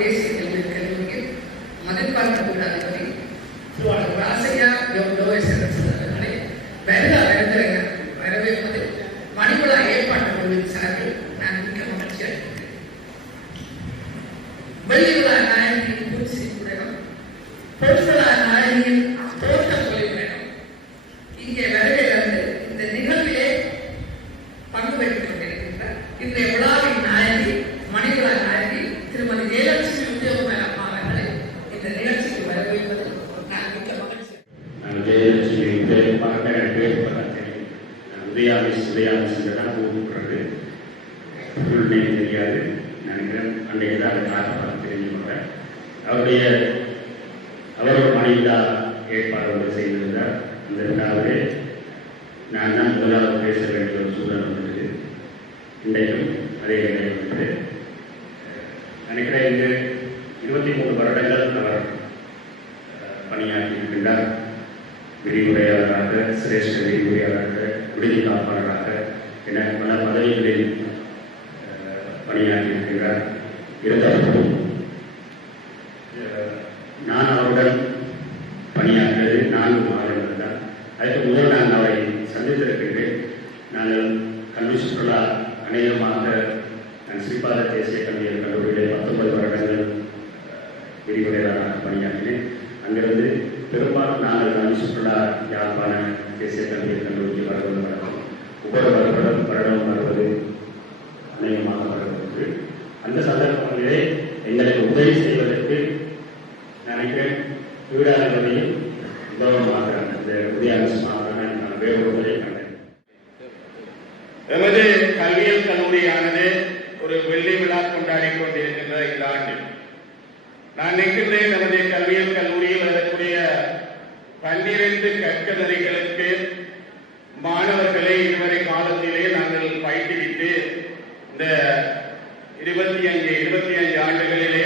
தேசிய கல்லூரிக்கு மதிப்பார்க்கப்படாதபடி திருவாளர் ராசையா அவர்களை வரவேற்பது மணிவிழா ஏற்பாட்டு குழுவின் சார்பில் நான் மிக்க மகிழ்ச்சி அளிக்கிறேன். வெள்ளிவிழா நாயகியின் பூச்சிரிப்புடனும் பொருட்விழா நாயகியின் தோட்ட தொழிலுடனும் இங்கே வருகை வந்து இந்த நிகழ்விலே பங்கு வைத்துக் கொண்டிருக்கின்றார். இந்த விழாவின் நாயகி மணிவிழா நாயகி திருமதி ஜெயலட்சுமி உத்தியோகமேல அம்மா அவர்களை இந்த நிகழ்ச்சிக்கு வரவேற்பது நான் மிக்க மகிழ்ச்சி. ஜெயலட்சுமி உதயாமிஸ்தான் கூப்பிடுறது தெரியாது நினைக்கிறேன். அன்றைய தான் தெரிஞ்சு கொண்டேன். அவரோட மனைவிதா ஏற்பாடு செய்திருந்தார். அந்த விழாவிலே நான் தான் முதலாவது பேச வேண்டிய ஒரு சூழல் வந்தது. இன்றைக்கும் அதே வந்து நினைக்கிறேன். இங்கு 23 வருடங்கள் அவர் பணியாற்றியிருக்கின்றார். விரிவுரையாளராக, சிரேஷ்ட விரிவுரையாளராக, விடுதி காப்பாளராக என பல பதவிகளில் பணியாற்றியிருக்கிறார். இருந்தாலும் நான் அவருடன் பணியாற்றியது 4 மாதங்கள் தான். அதுக்கு முதல் நான் அவரை சந்தித்திருக்கின்றேன். நாங்கள் கல்வி சுற்றுலா அநேகமாக நான் ஸ்ரீபாத தேசிய கல்வியல் கல்லூரியிலே 19 வருடங்கள் விரிவுரையாளராக பணியாற்றினேன். அங்கிருந்து பெரும்பாலும் நாங்கள் கல்வி சுற்றுலா யாழ்ப்பாண தேசிய கல்வியல் கல்லூரிக்கு வருவது வழக்கம். ஒவ்வொரு வருடம் வருவது அநேகமாக வருவதற்கு அந்த சந்தர்ப்பங்களிலே எங்களுக்கு உதவி செய்வதற்கு நினைக்கிறேன் வீடாளர்களையும் கௌரவமாக இந்த உதயாமிஸ்மாக நான் வேறுபடுவதை கண்டேன். எமது கல்வியல் கல்லூரியானது ஒரு வெள்ளி விழா கொண்டாடி கொண்டிருக்கின்ற இந்த ஆண்டில் நான் நிற்கின்றேன். நமது கல்வியல் கல்லூரியில் வரக்கூடிய 12 கற்கதறிகளுக்கு மாணவர்களை இதுவரை காலத்திலே நாங்கள் பயிற்றுவித்து இந்த 25 ஆண்டுகளிலே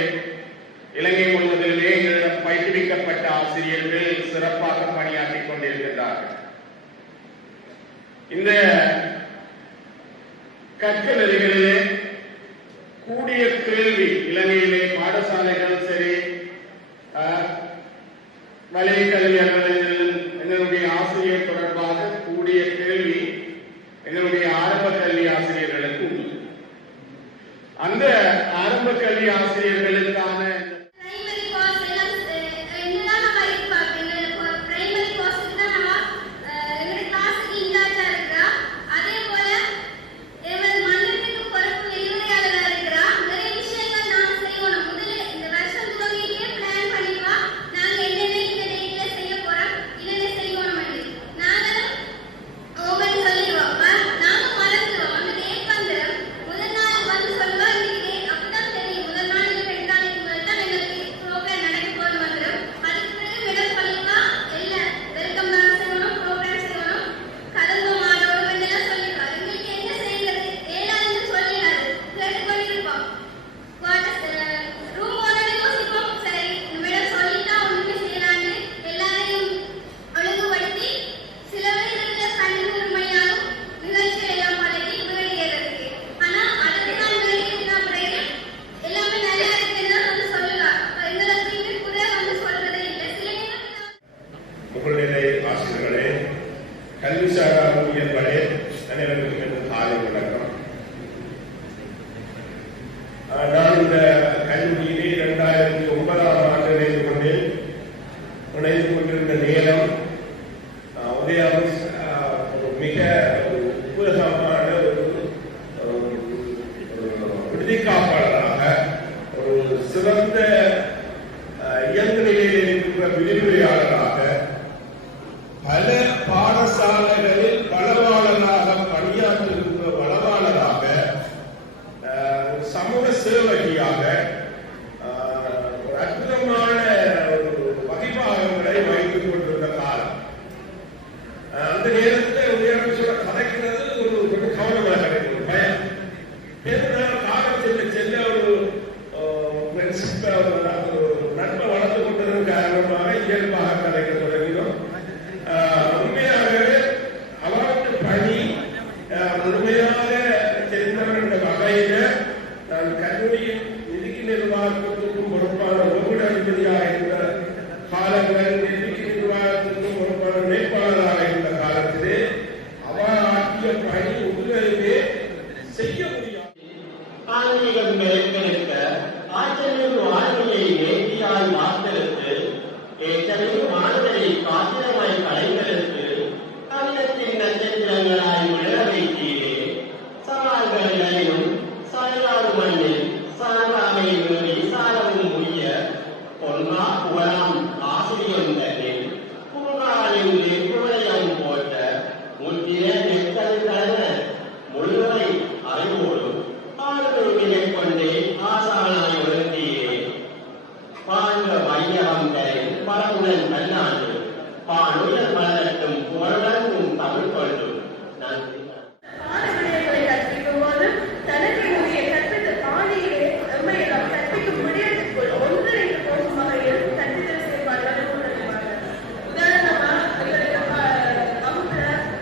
இலங்கை முழுவதிலுமே எங்களிடம் பயிற்றுவிக்கப்பட்ட ஆசிரியர்கள் சிறப்பாக பணியாற்றிக் கொண்டிருக்கின்றார்கள். இந்த கற்கதறிகளிலே கூடிய கேள்வி இலங்கையிலே பாடசாலைகள் சரி, வலை கல்வி அலுவலகங்களிலும் எங்களுடைய ஆசிரியர் தொடர்பாக கூடிய கேள்வி எங்களுடைய ஆரம்ப கல்வி ஆசிரியர்களுக்கு உண்டு. அந்த ஆரம்ப கல்வி ஆசிரியர்களுக்கான முகநிலை ஆசிரியர்களே, கல்வி சாரா ஊழியர்களே, அனைவருக்கும் காலை வணக்கம். நான் இந்த கல்லூரியிலே 2009ஆம் ஆண்டு இணைந்து கொண்டிருந்த நேரம் உதயாமிஸ் மிக உத்வேகமான ஒரு விடுதி காப்பாளராக, ஒரு சிறந்த இயங்கு நிலையில் இருக்கின்ற விரிவுரையாளராக, பல பாடசாலைகளில் வளவாளராக பணியாற்றுகின்ற வளவாளராக, சமூக சேவகியாக அற்புதமான வகைபாகங்களை வைத்துக் கொண்டிருந்த காலம். அந்த நேரத்தில் உதயாமிசோட கதைக்கிறது ஒரு கவனமாக கிடைக்கும் பயம். காலத்தில் செல்ல ஒரு நட்பை வளர்த்து கொண்டதன் காரணமாக இயல்பாக கதைக்க தொடங்கினோம். உண்மையாகவே அவருக்கு பணி முழுமையாக தெரிந்தவர் என்ற வகையில நான் கல்லூரியின் நிதி நிர்வாகத்துக்கும் பொன்னா புகழாம் ஆசிரியம் தன்னில் பூங்காலின் நெற்புழையம் போட்ட முற்றிய நெற்கருத்தன முழுமை அறிவோடும் ஆளுமையை கொண்டே ஆசானாய் ஒழுங்கியே பாண்ட மையகம் தரின் பரமுடன் பல்லாண்டு பாடுயர் மலரட்டும் புகழடங்கும் தமிழ் கொண்டு நன்றி. பாடவிடயங்களை கற்பிக்கும் போது தனக்கு உரிய கற்பித்த பாணியிலே நம்மை நாம் கற்பிக்கும் விடயத்திற்குள் ஒன்றிணைந்து போகும் வகையில் கற்பித்தல் செயல்பாடுகள் கொண்டிருக்கிறார்கள். உதாரணமா எங்களுக்கு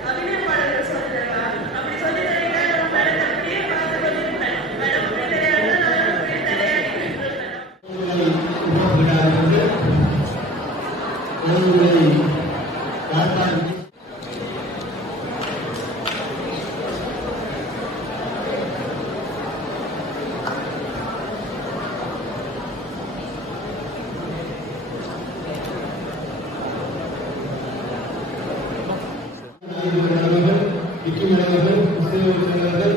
அபிநய பாடல்கள் சொல்லித்தரா அப்படி சொல்லி தரீங்க நம்ம மேடம் அப்படியே பார்த்து கொண்டிருப்பேன் மேடம் அப்படி தெரியாது நான் அப்படியே தலையாடி விற்கும் இளைஞர்கள், முஸ்லிம் இளைஞர்கள்